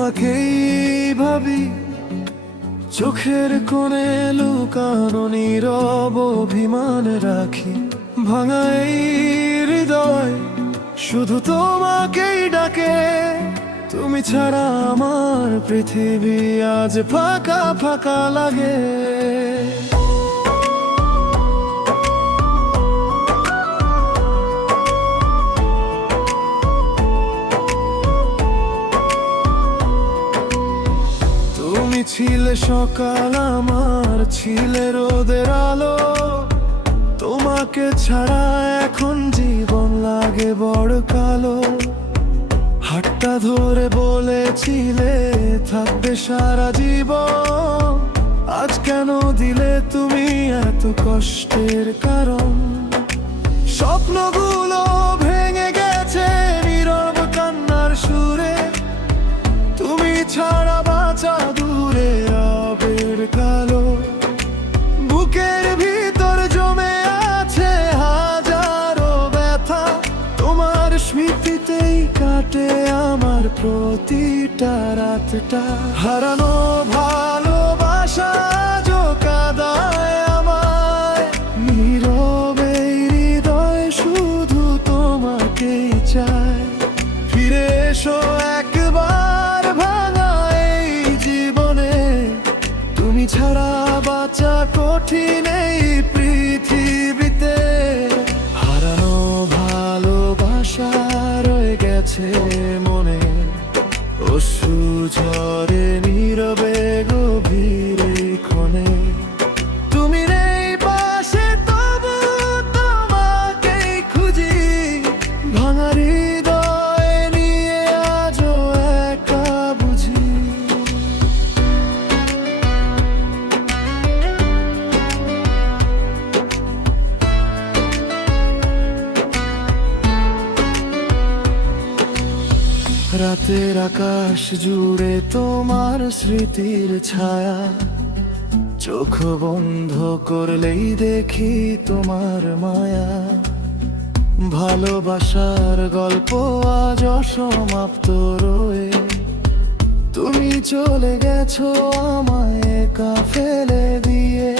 তোমাকেই ভাবি, চোখের কোণে লুকানো নীরব অভিমান রাখি। ভাঙা এই হৃদয় শুধু তোমাকেই ডাকে। তুমি ছাড়া আমার পৃথিবী আজ ফাঁকা ফাঁকা লাগে। তুমি ছিলে সকাল, আমার ছিলে রোদের আলো। তোমাকে ছাড়া এখন জীবন লাগে বড় কালো। হাতটা ধরে বলেছিলে থাকবে সারা জীবন, আজ কেন দিলে তুমি এত কষ্টের কারণ? স্বপ্নগুলো ভেঙে গেছে নীরব কান্নার সুরে। তুমি ছাড়া বাঁচা দূরে আবের কালো। বুকের ভিতর জমে আছে হাজারো ব্যথা। তোমার স্মৃতিতেই কাটে আমার প্রতিটা রাতটা। হারানো ভালোবাসা আজও কাঁদায় আমায়। নীরবে হৃদয় শুধু তোমাকেই চায়। ফিরে এসো একবার ভাঙা এই জীবনে। তুমি ছাড়া বাঁচা কঠিন এই পৃথিবীতে। হারানো ভালোবাসা রয়ে গেছে মনে, অশ্রু ঝরে নীরবে গভীর ক্ষণে। তুমি নেই পাশে তবু তোমাকেই খুঁজি। ভাঙা হৃদয় নিয়ে আজও একা বুঝি। রাতের আকাশ জুড়ে তোমার স্মৃতির ছায়া। চোখ বন্ধ করলেই দেখি তোমার মায়া। ভালোবাসার গল্প আজ অসমাপ্ত রয়ে। তুমি চলে গেছো আমায় একা ফেলে দিয়ে।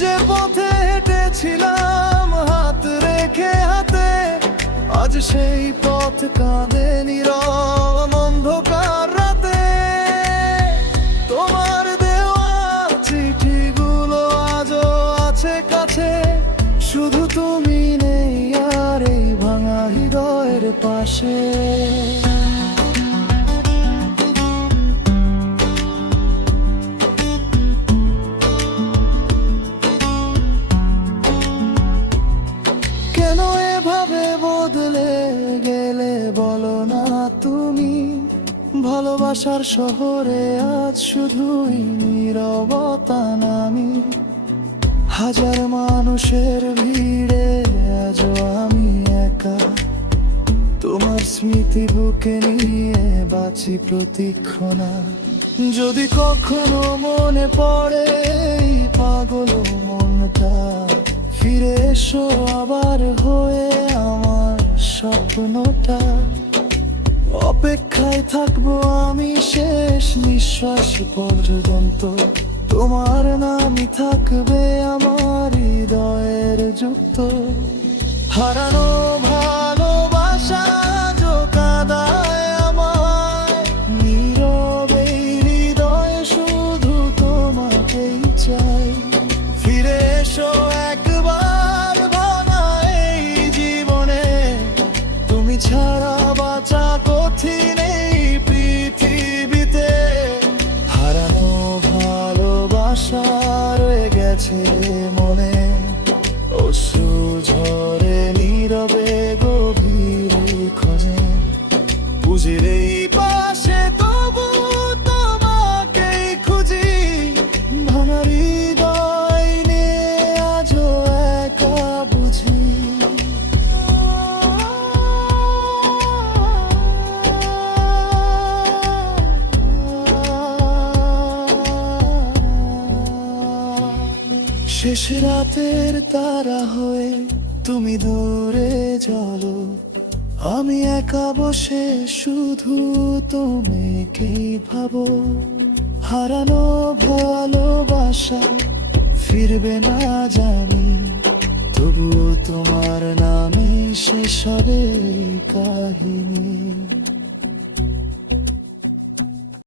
যে পথে হেঁটেছিলাম হাত রেখে হাতে, আজ সেই পথ কাঁদে নীরব অন্ধকার রাতে। তোমার দেওয়া চিঠিগুলো আজও আছে কাছে। শুধু তুমি নেই আর এই ভাঙা হৃদয়ের পাশে। কেন এভাবে বদলে গেলে বলো না তুমি? ভালোবাসার শহরে আজ শুধুই নীরবতা নামি। হাজার মানুষের ভিড়ে আজও আমি একা। তোমার স্মৃতি বুকে নিয়ে বাঁচি প্রতিক্ষণা। যদি কখনো মনে পড়ে এই পাগল মনটা, ফিরে এসো আবার হয়ে আমার স্বপ্নটা। অপেক্ষায় থাকবো আমি শেষ নিঃশ্বাস পর্যন্ত। তোমার নামই থাকবে আমার হৃদয়ের যুক্ত। হারানো ভালোবাসা আজও কাঁদায় আমায়। নীরবে হৃদয় শুধু তোমাকেই চাই। ফিরে এসো একবার ভাঙা এই জীবনে। তুমি ছাড়া বাঁচা কঠিন এই পৃথিবীতে। হারানো ভালোবাসা রয়ে গেছে মনে, অশ্রু ঝরে নীরবে গভীর ক্ষণে। বুঝির এই পাশে তবু তোমাকেই খুঁজি। ভাঙা হৃদয় নিয়ে আজও একা বুঝি। শেষ রাতের তারা হয়ে তুমি দূরে চলো। আমি একা বসে শুধু তোমাকেই ভাবো, হারানো ভালোবাসা ফিরবে না জানি, তবুও তোমার নামে শেষ হবে এই কাহিনী।